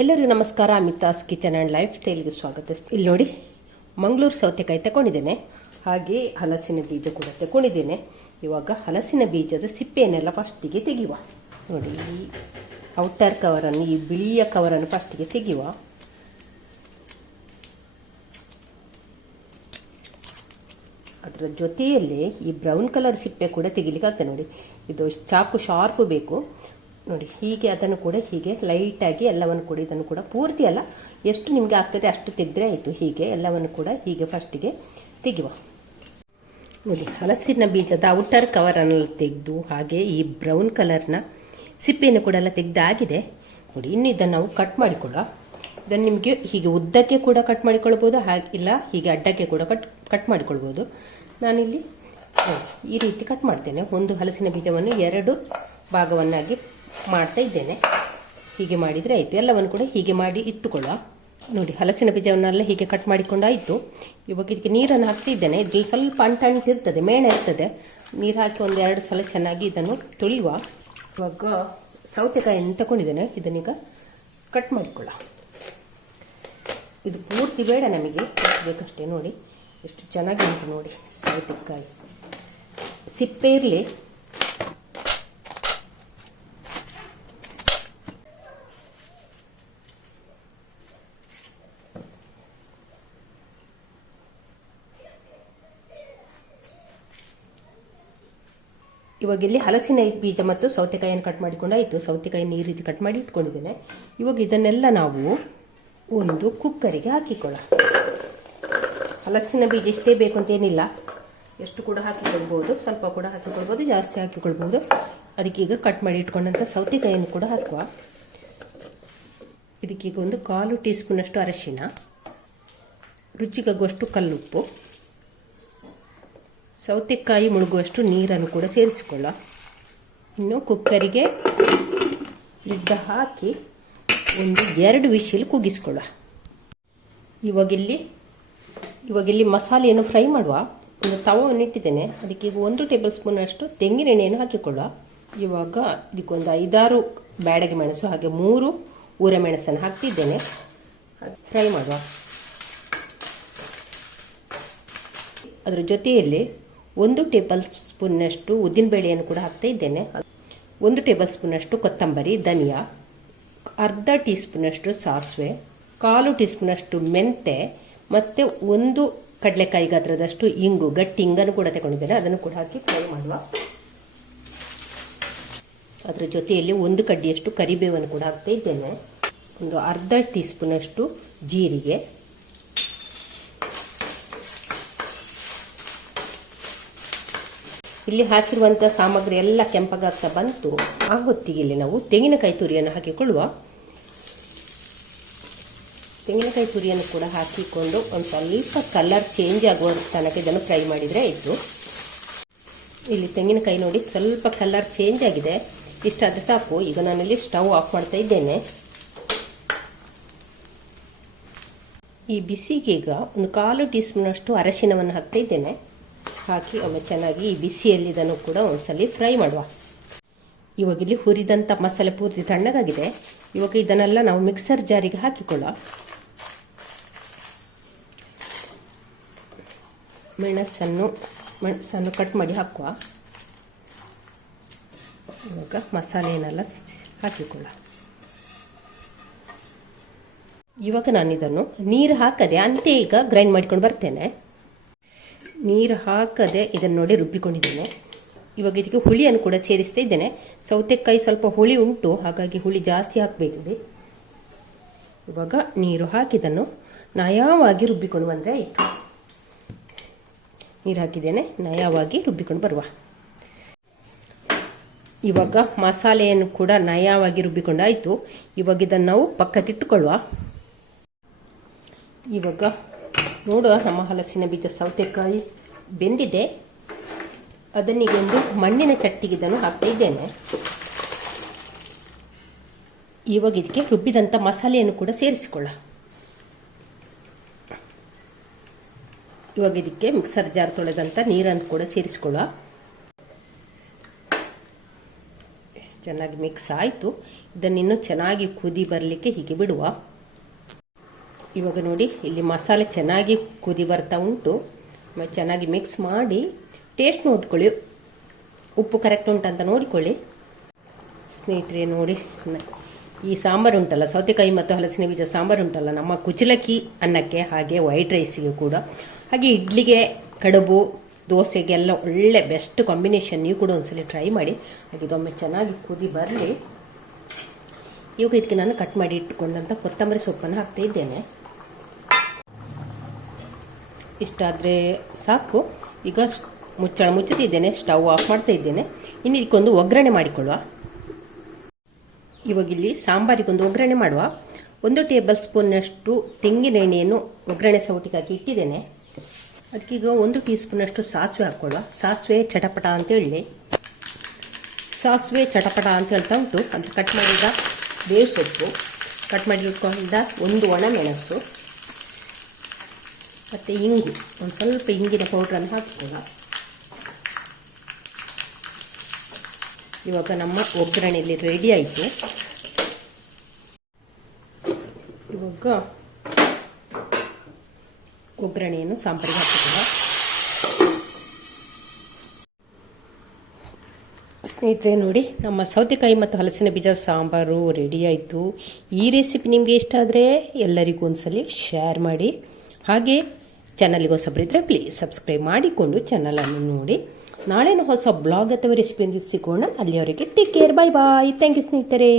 ಎಲ್ಲರಿಗೂ ನಮಸ್ಕಾರ. Amitha's kitchen and life ಸ್ಟೈಲ್ಗೆ ಸ್ವಾಗತ. ಇಲ್ಲಿ ನೋಡಿ, ಮಂಗಳೂರು ಸೌತೆಕಾಯಿ ತಗೊಂಡಿದ್ದೇನೆ, ಹಾಗೆ ಹಲಸಿನ ಬೀಜ ಕೂಡ ತಗೊಂಡಿದ್ದೇನೆ. ಇವಾಗ ಹಲಸಿನ ಬೀಜದ ಸಿಪ್ಪೆಯನ್ನೆಲ್ಲ ಫಸ್ಟಿಗೆ ತೆಗೆಯುವ. ನೋಡಿ, ಈ ಔಟರ್ ಕವರನ್ನು, ಈ ಬಿಳಿಯ ಕವರನ್ನು ಫಸ್ಟಿಗೆ ತೆಗೆಯುವ. ಅದರ ಜೊತೆಯಲ್ಲಿ ಈ ಬ್ರೌನ್ ಕಲರ್ ಸಿಪ್ಪೆ ಕೂಡ ತೆಗಿಲಿಕ್ಕೆ ಆಗ್ತದೆ. ನೋಡಿ, ಇದು ಚಾಕು ಶಾರ್ಪ್ ಬೇಕು. ನೋಡಿ, ಹೀಗೆ ಅದನ್ನು ಕೂಡ ಹೀಗೆ ಲೈಟಾಗಿ ಎಲ್ಲವನ್ನು ಕೂಡ, ಇದನ್ನು ಕೂಡ ಪೂರ್ತಿ ಅಲ್ಲ, ಎಷ್ಟು ನಿಮಗೆ ಆಗ್ತದೆ ಅಷ್ಟು ತೆಗೆದ್ರೆ ಆಯಿತು. ಹೀಗೆ ಎಲ್ಲವನ್ನು ಕೂಡ ಹೀಗೆ ಫಸ್ಟಿಗೆ ತೆಗೆಯುವ. ನೋಡಿ, ಹಲಸಿನ ಬೀಜದ ಔಟರ್ ಕವರನ್ನು ತೆಗೆದು, ಹಾಗೆ ಈ ಬ್ರೌನ್ ಕಲರ್ನ ಸಿಪ್ಪೆಯನ್ನು ಕೂಡ ಎಲ್ಲ ತೆಗೆದಾಗಿದೆ. ನೋಡಿ, ಇನ್ನು ಇದನ್ನು ನಾವು ಕಟ್ ಮಾಡಿಕೊಳ್ಳುವ. ಇದನ್ನು ನಿಮಗೆ ಹೀಗೆ ಉದ್ದಕ್ಕೆ ಕೂಡ ಕಟ್ ಮಾಡಿಕೊಳ್ಬೋದು, ಹಾಗೆ ಇಲ್ಲ ಹೀಗೆ ಅಡ್ಡಕ್ಕೆ ಕೂಡ ಕಟ್ ಮಾಡಿಕೊಳ್ಬೋದು. ನಾನಿಲ್ಲಿ ಈ ರೀತಿ ಕಟ್ ಮಾಡ್ತೇನೆ. ಒಂದು ಹಲಸಿನ ಬೀಜವನ್ನು 2 ಭಾಗವನ್ನಾಗಿ ಮಾಡ್ತಾ ಇದ್ದೇನೆ. ಹೀಗೆ ಮಾಡಿದರೆ ಆಯಿತು. ಎಲ್ಲವನ್ನು ಕೂಡ ಹೀಗೆ ಮಾಡಿ ಇಟ್ಟುಕೊಳ್ಳುವ. ನೋಡಿ, ಹಲಸಿನ ಬೀಜವನ್ನೆಲ್ಲ ಹೀಗೆ ಕಟ್ ಮಾಡಿಕೊಂಡಾಯಿತು. ಇವಾಗ ಇದಕ್ಕೆ ನೀರನ್ನು ಹಾಕ್ತಿದ್ದೇನೆ. ಇದ್ರಲ್ಲಿ ಸ್ವಲ್ಪ ಅಂಟಿರ್ತದೆ, ಮೇಣ ಇರ್ತದೆ. ನೀರು ಹಾಕಿ 1-2 ಸಲ ಚೆನ್ನಾಗಿ ಇದನ್ನು ತೊಳೆಯುವ. ಇವಾಗ ಸೌತೆಕಾಯಿಯನ್ನು ತಗೊಂಡಿದ್ದೇನೆ, ಇದನ್ನೀಗ ಕಟ್ ಮಾಡಿಕೊಳ್ಳ. ಇದು ಪೂರ್ತಿ ಬೇಡ, ನಮಗೆ ಬೇಕಷ್ಟೇ. ನೋಡಿ ಎಷ್ಟು ಚೆನ್ನಾಗಿ ಉಂಟು ನೋಡಿ ಸೌತೆಕಾಯಿ. ಸಿಪ್ಪೆ ಇರಲಿ. ಇವಾಗ ಇಲ್ಲಿ ಹಲಸಿನ ಬೀಜ ಮತ್ತು ಸೌತೆಕಾಯಿಯನ್ನು ಕಟ್ ಮಾಡಿಕೊಂಡಾಯಿತು. ಸೌತೆಕಾಯಿನ ಈ ರೀತಿ ಕಟ್ ಮಾಡಿ ಇಟ್ಕೊಂಡಿದ್ದೇನೆ. ಇವಾಗ ಇದನ್ನೆಲ್ಲ ನಾವು ಒಂದು ಕುಕ್ಕರಿಗೆ ಹಾಕಿಕೊಳ್ಳ. ಹಲಸಿನ ಬೀಜ ಎಷ್ಟೇ ಬೇಕು ಅಂತ ಏನಿಲ್ಲ, ಎಷ್ಟು ಕೂಡ ಹಾಕಿಕೊಳ್ಬೋದು, ಸ್ವಲ್ಪ ಕೂಡ ಹಾಕಿಕೊಳ್ಬೋದು, ಜಾಸ್ತಿ ಹಾಕಿಕೊಳ್ಬೋದು. ಅದಕ್ಕೀಗ ಕಟ್ ಮಾಡಿ ಇಟ್ಕೊಂಡಂಥ ಸೌತೆಕಾಯಿಯನ್ನು ಕೂಡ ಹಾಕುವ. ಇದಕ್ಕೀಗ 1/4 ಟೀ ಸ್ಪೂನಷ್ಟು ಅರಿಶಿನ, ರುಚಿಗಾಗುವಷ್ಟು ಕಲ್ಲುಪ್ಪು, ಸೌತೆಕಾಯಿ ಮುಳುಗುವಷ್ಟು ನೀರನ್ನು ಕೂಡ ಸೇರಿಸಿಕೊಳ್ಳ. ಇನ್ನು ಕುಕ್ಕರಿಗೆ ಲಿಡ್ ಹಾಕಿ 1-2 ವಿಶಿಲ್ ಕೂಗಿಸ್ಕೊಳ್ಳ. ಇವಾಗಿಲ್ಲಿ ಮಸಾಲೆಯನ್ನು ಫ್ರೈ ಮಾಡುವ. ಒಂದು ತವವನ್ನು ಇಟ್ಟಿದ್ದೇನೆ, ಅದಕ್ಕೆ ಈಗ 1 ಟೇಬಲ್ ಸ್ಪೂನ್ ಅಷ್ಟು ತೆಂಗಿನ ಎಣ್ಣೆಯನ್ನು ಹಾಕಿಕೊಳ್ಳುವ. ಇವಾಗ ಇದಕ್ಕೊಂದು 5-6 ಬ್ಯಾಡಗಿ ಮೆಣಸು, ಹಾಗೆ 3 ಊರ ಮೆಣಸನ್ನು ಹಾಕ್ತಿದ್ದೇನೆ. ಫ್ರೈ ಮಾಡುವ. ಅದರ ಜೊತೆಯಲ್ಲಿ 1 ಟೇಬಲ್ ಸ್ಪೂನ್ನಷ್ಟು ಉದ್ದಿನಬೇಳೆಯನ್ನು ಕೂಡ ಹಾಕ್ತಾ ಇದ್ದೇನೆ. 1 ಟೇಬಲ್ ಸ್ಪೂನಷ್ಟು ಕೊತ್ತಂಬರಿ, ಧನಿಯಾ, ಅರ್ಧ ಟೀ ಸ್ಪೂನಷ್ಟು ಸಾಸಿವೆ, 1/4 ಟೀ ಸ್ಪೂನಷ್ಟು ಮೆಂತೆ, ಮತ್ತು 1 ಕಡಲೆಕಾಯಿ ಗಾತ್ರದಷ್ಟು ಇಂಗು, ಗಟ್ಟಿ ಇಂಗನ್ನು ಕೂಡ ತಗೊಂಡಿದ್ದೇನೆ. ಅದನ್ನು ಕೂಡ ಹಾಕಿ ಫ್ರೈ ಮಾಡುವ. ಅದರ ಜೊತೆಯಲ್ಲಿ 1 ಕಡ್ಡಿಯಷ್ಟು ಕರಿಬೇವನ್ನು ಕೂಡ ಹಾಕ್ತಾ ಇದ್ದೇನೆ. ಒಂದು ಅರ್ಧ ಟೀ ಸ್ಪೂನಷ್ಟು ಜೀರಿಗೆ, ಇಲ್ಲಿ ಹಾಕಿರುವಂತಹ ಸಾಮಗ್ರಿ ಎಲ್ಲ ಕೆಂಪಗಾಗ್ತಾ ಬಂತು. ಆ ಹೊತ್ತಿಗೆ ಇಲ್ಲಿ ನಾವು ತೆಂಗಿನಕಾಯಿ ತುರಿಯನ್ನು ಹಾಕಿಕೊಳ್ಳುವ. ತೆಂಗಿನಕಾಯಿ ತುರಿಯನ್ನು ಕೂಡ ಹಾಕಿಕೊಂಡು ಒಂದು ಸ್ವಲ್ಪ ಕಲರ್ ಚೇಂಜ್ ಆಗುವ ತನಕ ಇದನ್ನು ಫ್ರೈ ಮಾಡಿದರೆ ಆಯಿತು. ಇಲ್ಲಿ ತೆಂಗಿನಕಾಯಿ ನೋಡಿ ಸ್ವಲ್ಪ ಕಲರ್ ಚೇಂಜ್ ಆಗಿದೆ, ಇಷ್ಟಾದರೆ ಸಾಕು. ಈಗ ನಾನಿಲ್ಲಿ ಸ್ಟವ್ ಆಫ್ ಮಾಡ್ತಾ ಇದ್ದೇನೆ. ಈ ಬಿಸಿಗೆ ಈಗ 1/4 ಟೀ ಸ್ಪೂನ್ ಅಷ್ಟು ಅರಿಶಿನವನ್ನು ಹಾಕ್ತಾ ಇದ್ದೇನೆ. ಹಾಕಿ ಒಮ್ಮೆ ಚೆನ್ನಾಗಿ ಈ ಬಿಸಿಯಲ್ಲಿ ಇದನ್ನು ಕೂಡ ಒಂದ್ಸಲಿ ಫ್ರೈ ಮಾಡುವ. ಇವಾಗ ಇಲ್ಲಿ ಹುರಿದಂಥ ಮಸಾಲೆ ಪೂರ್ತಿ ತಣ್ಣಗಾಗಿದೆ. ಇವಾಗ ಇದನ್ನೆಲ್ಲ ನಾವು ಮಿಕ್ಸರ್ ಜಾರಿಗೆ ಹಾಕಿಕೊಳ್ಳ. ಮೆಣಸನ್ನು ಕಟ್ ಮಾಡಿ ಹಾಕುವ. ಇವಾಗ ಮಸಾಲೆಯನ್ನೆಲ್ಲ ಹಾಕಿಕೊಳ್ಳ. ಇವಾಗ ನಾನು ಇದನ್ನು ನೀರು ಹಾಕದೆ ಅಂತೆ ಈಗ ಗ್ರೈಂಡ್ ಮಾಡ್ಕೊಂಡು ಬರ್ತೇನೆ. ನೀರು ಹಾಕದೆ ಇದನ್ನು ನೋಡಿ ರುಬ್ಬಿಕೊಂಡಿದ್ದೇನೆ. ಇವಾಗ ಇದಕ್ಕೆ ಹುಳಿಯನ್ನು ಕೂಡ ಸೇರಿಸ್ತಾ ಇದ್ದೇನೆ. ಸೌತೆಕಾಯಿ ಸ್ವಲ್ಪ ಹುಳಿ ಉಂಟು, ಹಾಗಾಗಿ ಹುಳಿ ಜಾಸ್ತಿ ಹಾಕಬೇಕು. ಇವಾಗ ನೀರು ಹಾಕಿದನ್ನು ನಯವಾಗಿ ರುಬ್ಬಿಕೊಂಡು ಬಂದರೆ ಆಯಿತು. ನೀರು ಹಾಕಿದ್ದೇನೆ, ನಯವಾಗಿ ರುಬ್ಬಿಕೊಂಡು ಬರುವ. ಇವಾಗ ಮಸಾಲೆಯನ್ನು ಕೂಡ ನಯವಾಗಿ ರುಬ್ಬಿಕೊಂಡಾಯಿತು. ಇವಾಗ ಇದನ್ನು ನಾವು ಪಕ್ಕಕ್ಕಿಟ್ಟುಕೊಳ್ಳುವ. ಇವಾಗ ನೋಡುವ, ನಮ್ಮ ಹಲಸಿನ ಬೀಜ ಸೌತೆಕಾಯಿ ಬೆಂದಿದೆ. ಅದನ್ನೀಗ ಒಂದು ಮಣ್ಣಿನ ಚಟ್ಟಿಗೆ ಇದನ್ನು ಹಾಕ್ತಾ ಇದ್ದೇನೆ. ಇವಾಗ ಇದಕ್ಕೆ ರುಬ್ಬಿದಂಥ ಮಸಾಲೆಯನ್ನು ಕೂಡ ಸೇರಿಸಿಕೊಳ್ಳ. ಇವಾಗ ಇದಕ್ಕೆ ಮಿಕ್ಸರ್ ಜಾರ್ ತೊಳೆದಂಥ ನೀರನ್ನು ಕೂಡ ಸೇರಿಸಿಕೊಳ್ಳ. ಚೆನ್ನಾಗಿ ಮಿಕ್ಸ್ ಆಯಿತು. ಇದನ್ನಿನ್ನೂ ಚೆನ್ನಾಗಿ ಕುದಿ ಬರಲಿಕ್ಕೆ ಹೀಗೆ ಬಿಡುವ. ಇವಾಗ ನೋಡಿ ಇಲ್ಲಿ ಮಸಾಲೆ ಚೆನ್ನಾಗಿ ಕುದಿ ಬರ್ತಾ ಉಂಟು. ಚೆನ್ನಾಗಿ ಮಿಕ್ಸ್ ಮಾಡಿ ಟೇಸ್ಟ್ ನೋಡ್ಕೊಳ್ಳಿ, ಉಪ್ಪು ಕರೆಕ್ಟ್ ಉಂಟಂತ ನೋಡಿಕೊಳ್ಳಿ ಸ್ನೇಹಿತರೆ. ನೋಡಿ ಈ ಸಾಂಬಾರು ಉಂಟಲ್ಲ, ಸೌತೆಕಾಯಿ ಮತ್ತು ಹಲಸಿನ ಬೀಜ ಸಾಂಬಾರು ಉಂಟಲ್ಲ, ನಮ್ಮ ಕುಚಲಕ್ಕಿ ಅನ್ನಕ್ಕೆ, ಹಾಗೆ ವೈಟ್ ರೈಸಿಗೆ ಕೂಡ, ಹಾಗೆ ಇಡ್ಲಿಗೆ, ಕಡುಬು, ದೋಸೆಗೆಲ್ಲ ಒಳ್ಳೆ ಬೆಸ್ಟ್ ಕಾಂಬಿನೇಷನ್. ನೀವು ಕೂಡ ಒಂದ್ಸಲ ಟ್ರೈ ಮಾಡಿ. ಹಾಗೆ ಇದೊಮ್ಮೆ ಚೆನ್ನಾಗಿ ಕುದಿ ಬರಲಿ. ಇವಾಗ ಇದಕ್ಕೆ ನಾನು ಕಟ್ ಮಾಡಿ ಇಟ್ಟುಕೊಂಡಂಥ ಕೊತ್ತಂಬರಿ ಸೊಪ್ಪನ್ನು ಹಾಕ್ತಾ ಇದ್ದೇನೆ. ಇಷ್ಟಾದರೆ ಸಾಕು. ಈಗ ಮುಚ್ಚಳ ಮುಚ್ಚುತ್ತಿದ್ದೇನೆ, ಸ್ಟವ್ ಆಫ್ ಮಾಡ್ತಾ ಇದ್ದೇನೆ. ಇನ್ನು ಇದಕ್ಕೊಂದು ಒಗ್ಗರಣೆ ಮಾಡಿಕೊಳ್ಳುವ. ಇವಾಗ ಇಲ್ಲಿ ಸಾಂಬಾರಿಗೊಂದು ಒಗ್ಗರಣೆ ಮಾಡುವ. 1 ಟೇಬಲ್ ಸ್ಪೂನ್ನಷ್ಟು ತೆಂಗಿನ ಎಣ್ಣೆಯನ್ನು ಒಗ್ಗರಣೆ ಸೌಟಿಗೆ ಹಾಕಿ ಇಟ್ಟಿದ್ದೇನೆ. ಅದಕ್ಕೀಗ 1 ಟೀ ಸ್ಪೂನಷ್ಟು ಸಾಸಿವೆ ಹಾಕ್ಕೊಳ್ಳುವ. ಸಾಸಿವೆ ಚಟಪಟ ಅಂತ ಹೇಳಿ, ಸಾಸಿವೆ ಚಟಪಟ ಅಂತ ಹೇಳ್ತಾ ಉಂಟು. ಅಂತ ಕಟ್ ಮಾಡಿದ ಬೇವು ಸೊಪ್ಪು, ಕಟ್ ಮಾಡಿ ಇಟ್ಕೊಂಡಿದ್ದ 1 ಒಣಮೆಣಸು ಮತ್ತು ಇಂಗು, ಒಂದು ಸ್ವಲ್ಪ ಇಂಗಿನ ಪೌಡ್ರನ್ನು ಹಾಕಿಕೊಳ್ಳ. ಇವಾಗ ನಮ್ಮ ಒಗ್ಗರಣೆಯಲ್ಲಿ ರೆಡಿ ಆಯಿತು. ಇವಾಗ ಒಗ್ಗರಣೆಯನ್ನು ಸಾಂಬಾರಿಗೆ ಹಾಕಿಕೊಳ್ಳ. ಸ್ನೇಹಿತರೆ ನೋಡಿ, ನಮ್ಮ ಸೌತೆಕಾಯಿ ಮತ್ತು ಹಲಸಿನ ಬೀಜ ಸಾಂಬಾರು ರೆಡಿ ಆಯಿತು. ಈ ರೆಸಿಪಿ ನಿಮಗೆ ಇಷ್ಟ ಆದರೆ ಎಲ್ಲರಿಗೂ ಒಂದ್ಸಲಿ ಶೇರ್ ಮಾಡಿ. ಹಾಗೆ ಚಾನಲ್ಗೆ ಹೊಸಬರಿದ್ದರೆ ಪ್ಲೀಸ್ ಸಬ್ಸ್ಕ್ರೈಬ್ ಮಾಡಿಕೊಂಡು ಚಾನಲನ್ನು ನೋಡಿ. ನಾಳೆನೂ ಹೊಸ ಬ್ಲಾಗ್ ಅಥವಾ ರೆಸಿಪಿಯಿಂದ ಸಿಗೋಣ. ಅಲ್ಲಿಯವರೆಗೆ take care, bye bye. Thank you ಸ್ನೇಹಿತರೆ.